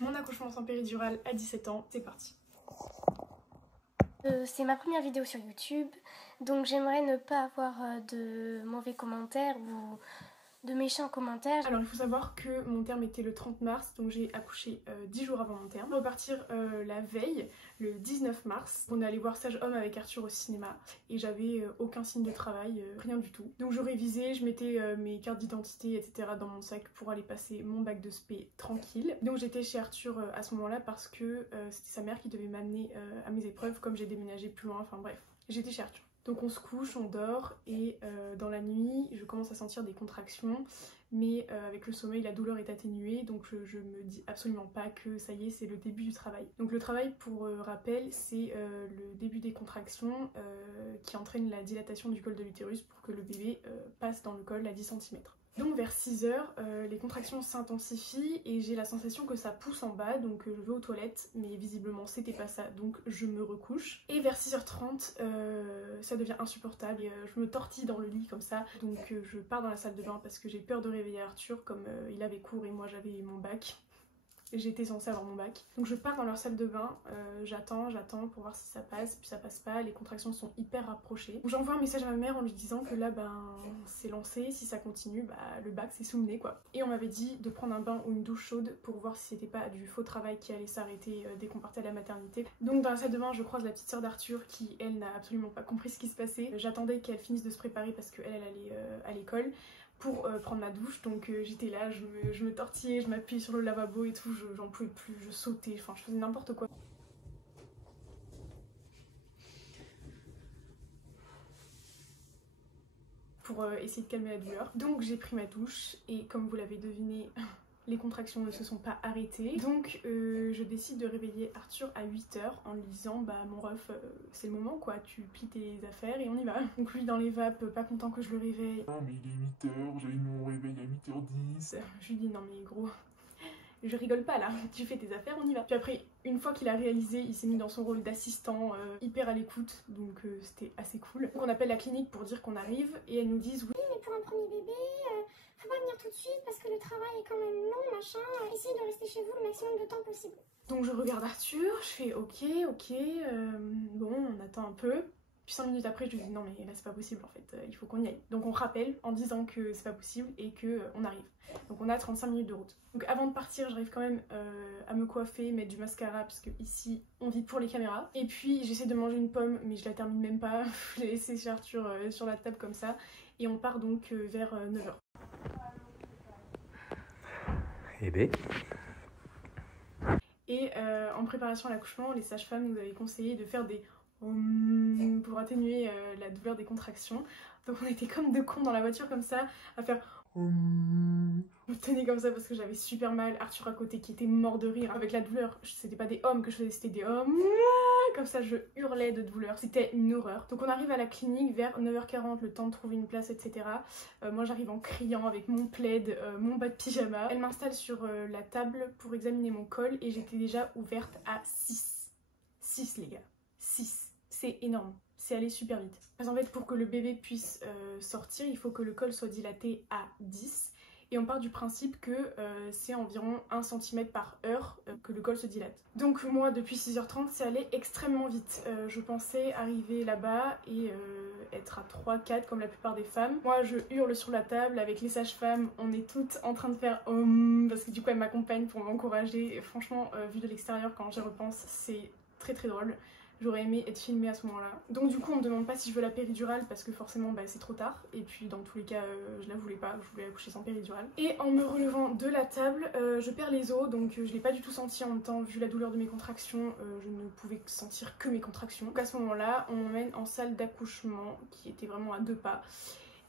Mon accouchement sans péridurale à 17 ans, c'est parti. C'est ma première vidéo sur YouTube, donc j'aimerais ne pas avoir de mauvais commentaires ou de méchants commentaires. Alors il faut savoir que mon terme était le 30 mars, donc j'ai accouché 10 jours avant mon terme. On va repartir la veille, le 19 mars. On est allé voir Sage Homme avec Arthur au cinéma et j'avais aucun signe de travail, rien du tout. Donc je révisais, je mettais mes cartes d'identité, etc. dans mon sac pour aller passer mon bac de spé tranquille. Donc j'étais chez Arthur à ce moment-là parce que c'était sa mère qui devait m'amener à mes épreuves comme j'ai déménagé plus loin, enfin bref. J'étais chez Arthur. Donc on se couche, on dort et dans la nuit je commence à sentir des contractions mais avec le sommeil la douleur est atténuée donc je me dis absolument pas que ça y est c'est le début du travail. Donc le travail pour rappel c'est le début des contractions qui entraîne la dilatation du col de l'utérus pour que le bébé passe dans le col à 10 cm. Donc vers 6 h, les contractions s'intensifient et j'ai la sensation que ça pousse en bas, donc je vais aux toilettes, mais visiblement c'était pas ça, donc je me recouche. Et vers 6 h 30, ça devient insupportable, et, je me tortille dans le lit comme ça, donc je pars dans la salle de bain parce que j'ai peur de réveiller Arthur, comme il avait cours et moi j'avais mon bac. J'étais censée avoir mon bac. Donc je pars dans leur salle de bain, j'attends pour voir si ça passe, puis ça passe pas, les contractions sont hyper rapprochées. J'envoie un message à ma mère en lui disant que là c'est lancé, si ça continue, le bac c'est sous le nez quoi. Et on m'avait dit de prendre un bain ou une douche chaude pour voir si c'était pas du faux travail qui allait s'arrêter dès qu'on partait à la maternité. Donc dans la salle de bain je croise la petite sœur d'Arthur qui elle n'a absolument pas compris ce qui se passait. J'attendais qu'elle finisse de se préparer parce qu'elle allait à l'école pour prendre ma douche, donc j'étais là, je me tortillais, je m'appuyais sur le lavabo et tout, j'en pouvais plus, je sautais, enfin je faisais n'importe quoi. Pour essayer de calmer la douleur. Donc j'ai pris ma douche et comme vous l'avez deviné, les contractions ne se sont pas arrêtées. Donc je décide de réveiller Arthur à 8 h en lui disant mon ref c'est le moment quoi, tu plies tes affaires et on y va. Donc lui dans les vapes, pas content que je le réveille. Non mais il est 8 h, j'ai eu mon réveil à 8 h 10. Je lui dis non mais gros, je rigole pas là, tu fais tes affaires, on y va. Puis après, une fois qu'il a réalisé, il s'est mis dans son rôle d'assistant, hyper à l'écoute, donc c'était assez cool. Donc on appelle la clinique pour dire qu'on arrive et elles nous disent oui mais pour un premier bébé, faut pas venir tout de suite parce que le travail est quand même long, machin, essayez de rester chez vous le maximum de temps possible. Donc je regarde Arthur, je fais ok, bon on attend un peu. Puis 5 minutes après je lui dis non mais là c'est pas possible en fait, il faut qu'on y aille. Donc on rappelle en disant que c'est pas possible et que on arrive. Donc on a 35 minutes de route. Donc avant de partir j'arrive quand même à me coiffer, mettre du mascara parce que ici on vit pour les caméras. Et puis j'essaie de manger une pomme mais je la termine même pas, je l'ai laissée chez Arthur sur la table comme ça. Et on part donc vers 9 h. Et en préparation à l'accouchement, les sages-femmes nous avaient conseillé de faire des pour atténuer la douleur des contractions. Donc on était comme deux cons dans la voiture comme ça à faire je me tenais comme ça parce que j'avais super mal. Arthur à côté qui était mort de rire avec la douleur. C'était pas des hommes que je faisais, c'était des hommes. Comme ça je hurlais de douleur, c'était une horreur. Donc on arrive à la clinique vers 9 h 40, le temps de trouver une place etc. Moi j'arrive en criant avec mon plaid, mon bas de pyjama. Elle m'installe sur la table pour examiner mon col et j'étais déjà ouverte à 6. 6 les gars, 6. C'est énorme, c'est allé super vite. Parce qu'en fait pour que le bébé puisse sortir, il faut que le col soit dilaté à 10. Et on part du principe que c'est environ 1 cm par heure que le col se dilate. Donc moi depuis 6 h 30 c'est allé extrêmement vite. Je pensais arriver là-bas et être à 3-4 comme la plupart des femmes. Moi je hurle sur la table avec les sages-femmes, on est toutes en train de faire parce que du coup elles m'accompagnent pour m'encourager. Et franchement vu de l'extérieur quand j'y repense c'est très drôle. J'aurais aimé être filmée à ce moment-là. Donc du coup on me demande pas si je veux la péridurale parce que forcément c'est trop tard. Et puis dans tous les cas je la voulais pas, je voulais accoucher sans péridurale. Et en me relevant de la table, je perds les os donc je l'ai pas du tout senti en même temps vu la douleur de mes contractions. Je ne pouvais sentir que mes contractions. Donc à ce moment-là on m'emmène en salle d'accouchement qui était vraiment à 2 pas.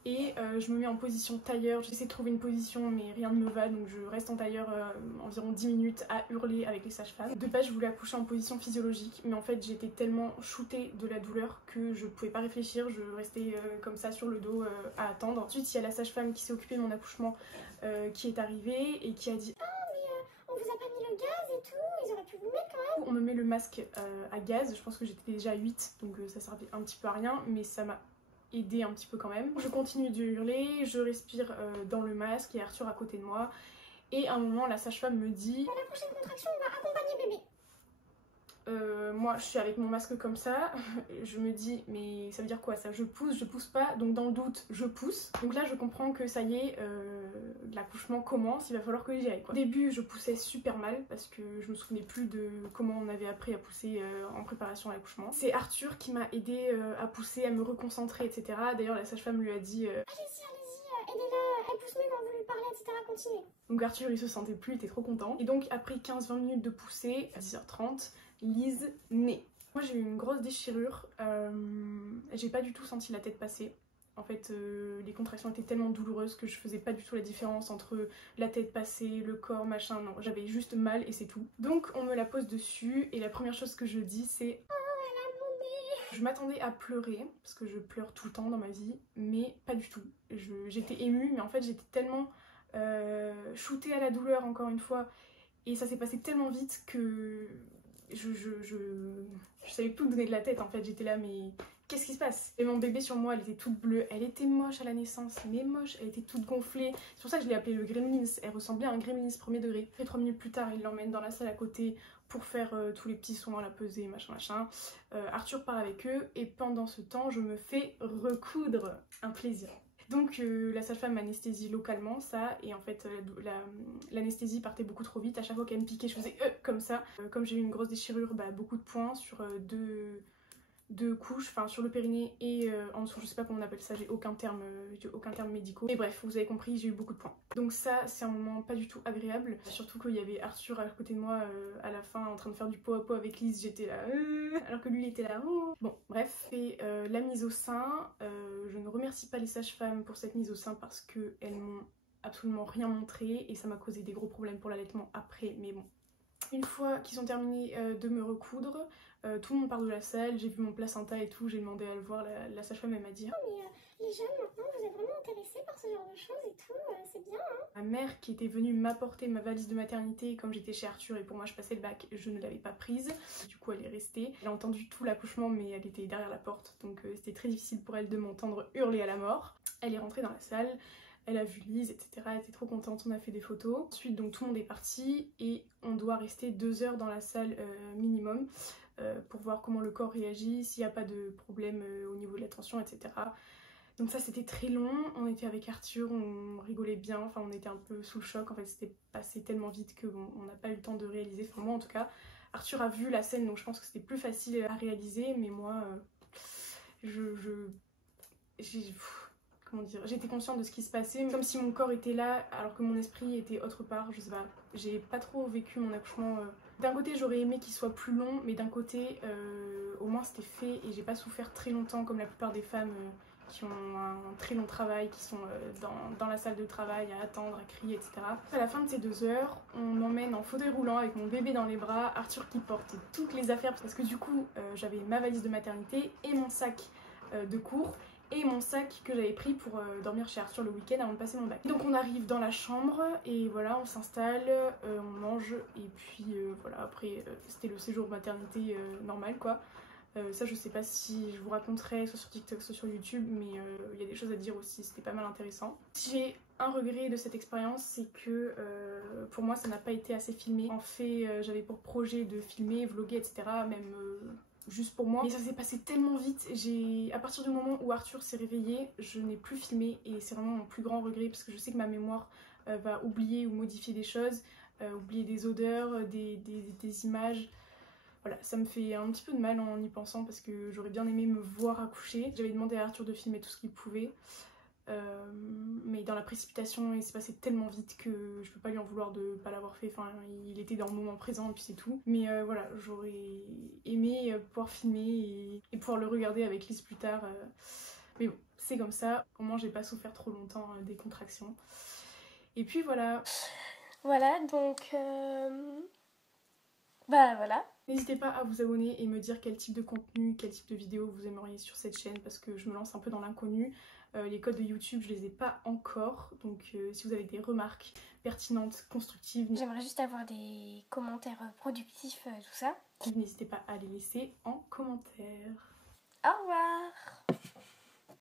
Et je me mets en position tailleur, j'essaie de trouver une position mais rien ne me va donc je reste en tailleur environ 10 minutes à hurler avec les sages-femmes. De base je voulais accoucher en position physiologique mais en fait j'étais tellement shootée de la douleur que je pouvais pas réfléchir, je restais comme ça sur le dos à attendre. Ensuite il y a la sage-femme qui s'est occupée de mon accouchement qui est arrivée et qui a dit on vous a pas mis le gaz et tout, ils auraient pu vous mettre quand même. on me met le masque à gaz, je pense que j'étais déjà à 8 donc ça servait un petit peu à rien mais ça m'a aider un petit peu quand même. Je continue de hurler, je respire dans le masque et Arthur à côté de moi Et à un moment, la sage-femme me dit la prochaine contraction, on va accompagner bébé. moi je suis avec mon masque comme ça, je me dis mais ça veut dire quoi ça, je pousse pas, donc dans le doute je pousse. Donc là je comprends que ça y est, l'accouchement commence, il va falloir que j'y aille quoi. Au début je poussais super mal parce que je me souvenais plus de comment on avait appris à pousser en préparation à l'accouchement. C'est Arthur qui m'a aidé à pousser, à me reconcentrer etc. D'ailleurs la sage-femme lui a dit Allez-y, aidez-la, elle pousse mieux quand vous lui parlez, etc. Continuez. Donc Arthur il se sentait plus, il était trop content. Et donc après 15-20 minutes de pousser, à 10h30, Lise naît. Moi j'ai eu une grosse déchirure, j'ai pas du tout senti la tête passer. En fait les contractions étaient tellement douloureuses que je faisais pas du tout la différence entre la tête passée, le corps, machin, non, j'avais juste mal et c'est tout. Donc on me la pose dessus et la première chose que je dis c'est « Oh elle a mon bébé !» Je m'attendais à pleurer, parce que je pleure tout le temps dans ma vie, mais pas du tout. J'étais émue, mais en fait j'étais tellement shootée à la douleur encore une fois, et ça s'est passé tellement vite que je savais plus où donner de la tête en fait, j'étais là mais qu'est-ce qui se passe? Et mon bébé sur moi elle était toute bleue, elle était moche à la naissance, mais moche, elle était toute gonflée, c'est pour ça que je l'ai appelée le Gremlins, elle ressemblait à un Gremlins premier degré. Et 3 minutes plus tard il l'emmène dans la salle à côté pour faire tous les petits soins, la pesée, machin machin. Arthur part avec eux et pendant ce temps je me fais recoudre, un plaisir. Donc la sage-femme m'anesthésie localement, ça, et en fait l'anesthésie partait beaucoup trop vite. À chaque fois qu'elle me piquait je faisais comme ça. Comme j'ai eu une grosse déchirure, beaucoup de points sur deux couches, enfin sur le périnée et en dessous, je sais pas comment on appelle ça, j'ai aucun terme médicaux. Et bref, vous avez compris, j'ai eu beaucoup de points. Donc ça, c'est un moment pas du tout agréable. Surtout qu'il y avait Arthur à côté de moi à la fin en train de faire du pot à pot avec Lise, j'étais là alors que lui il était là Bon, bref. Et la mise au sein, je ne remercie pas les sages-femmes pour cette mise au sein parce qu'elles m'ont absolument rien montré et ça m'a causé des gros problèmes pour l'allaitement après, mais bon. Une fois qu'ils ont terminé de me recoudre, tout le monde part de la salle, j'ai vu mon placenta et tout, j'ai demandé à le voir, la sage-femme elle m'a dit « Oh mais les jeunes maintenant vous êtes vraiment intéressés par ce genre de choses et tout, c'est bien hein ?» Ma mère qui était venue m'apporter ma valise de maternité, comme j'étais chez Arthur et pour moi je passais le bac, je ne l'avais pas prise, du coup elle est restée. Elle a entendu tout l'accouchement mais elle était derrière la porte, donc c'était très difficile pour elle de m'entendre hurler à la mort. Elle est rentrée dans la salle, elle a vu Lise, etc. Elle était trop contente, on a fait des photos. Ensuite, donc tout le monde est parti et on doit rester 2 heures dans la salle minimum pour voir comment le corps réagit, s'il n'y a pas de problème au niveau de la tension, etc. Donc ça c'était très long, on était avec Arthur, on rigolait bien, enfin on était un peu sous le choc, en fait c'était passé tellement vite que bon, on n'a pas eu le temps de réaliser, enfin moi en tout cas. Arthur a vu la scène donc je pense que c'était plus facile à réaliser, mais moi j'étais consciente de ce qui se passait, comme si mon corps était là alors que mon esprit était autre part, je sais pas. J'ai pas trop vécu mon accouchement. D'un côté j'aurais aimé qu'il soit plus long, mais d'un côté au moins c'était fait et j'ai pas souffert très longtemps comme la plupart des femmes qui ont un très long travail, qui sont dans la salle de travail à attendre, à crier, etc. À la fin de ces 2 heures, on m'emmène en fauteuil roulant avec mon bébé dans les bras, Arthur qui porte toutes les affaires parce que du coup j'avais ma valise de maternité et mon sac de cours et mon sac que j'avais pris pour dormir chez Arthur le week-end avant de passer mon bac. Donc on arrive dans la chambre et voilà, on s'installe, on mange et puis voilà, après c'était le séjour maternité normal quoi. Ça je sais pas si je vous raconterai soit sur TikTok soit sur YouTube, mais il y a des choses à dire aussi, c'était pas mal intéressant. Si j'ai un regret de cette expérience, c'est que pour moi ça n'a pas été assez filmé. En fait j'avais pour projet de filmer, vlogger, etc. même juste pour moi, mais ça s'est passé tellement vite. À partir du moment où Arthur s'est réveillé, je n'ai plus filmé et c'est vraiment mon plus grand regret parce que je sais que ma mémoire va oublier ou modifier des choses, oublier des odeurs, des images. Voilà, ça me fait un petit peu de mal en y pensant parce que j'aurais bien aimé me voir accoucher. J'avais demandé à Arthur de filmer tout ce qu'il pouvait, mais dans la précipitation il s'est passé tellement vite que je peux pas lui en vouloir de pas l'avoir fait. Enfin, il était dans le moment présent et puis c'est tout. Mais voilà, j'aurais aimé pouvoir filmer et pouvoir le regarder avec Lise plus tard. Mais bon, c'est comme ça. Au moins j'ai pas souffert trop longtemps des contractions. Et puis voilà. Voilà, donc bah voilà. N'hésitez pas à vous abonner et me dire quel type de contenu, quel type de vidéo vous aimeriez sur cette chaîne parce que je me lance un peu dans l'inconnu. Les codes de YouTube, je les ai pas encore, donc si vous avez des remarques pertinentes, constructives, j'aimerais juste avoir des commentaires productifs, tout ça. n'hésitez pas à les laisser en commentaire. Au revoir.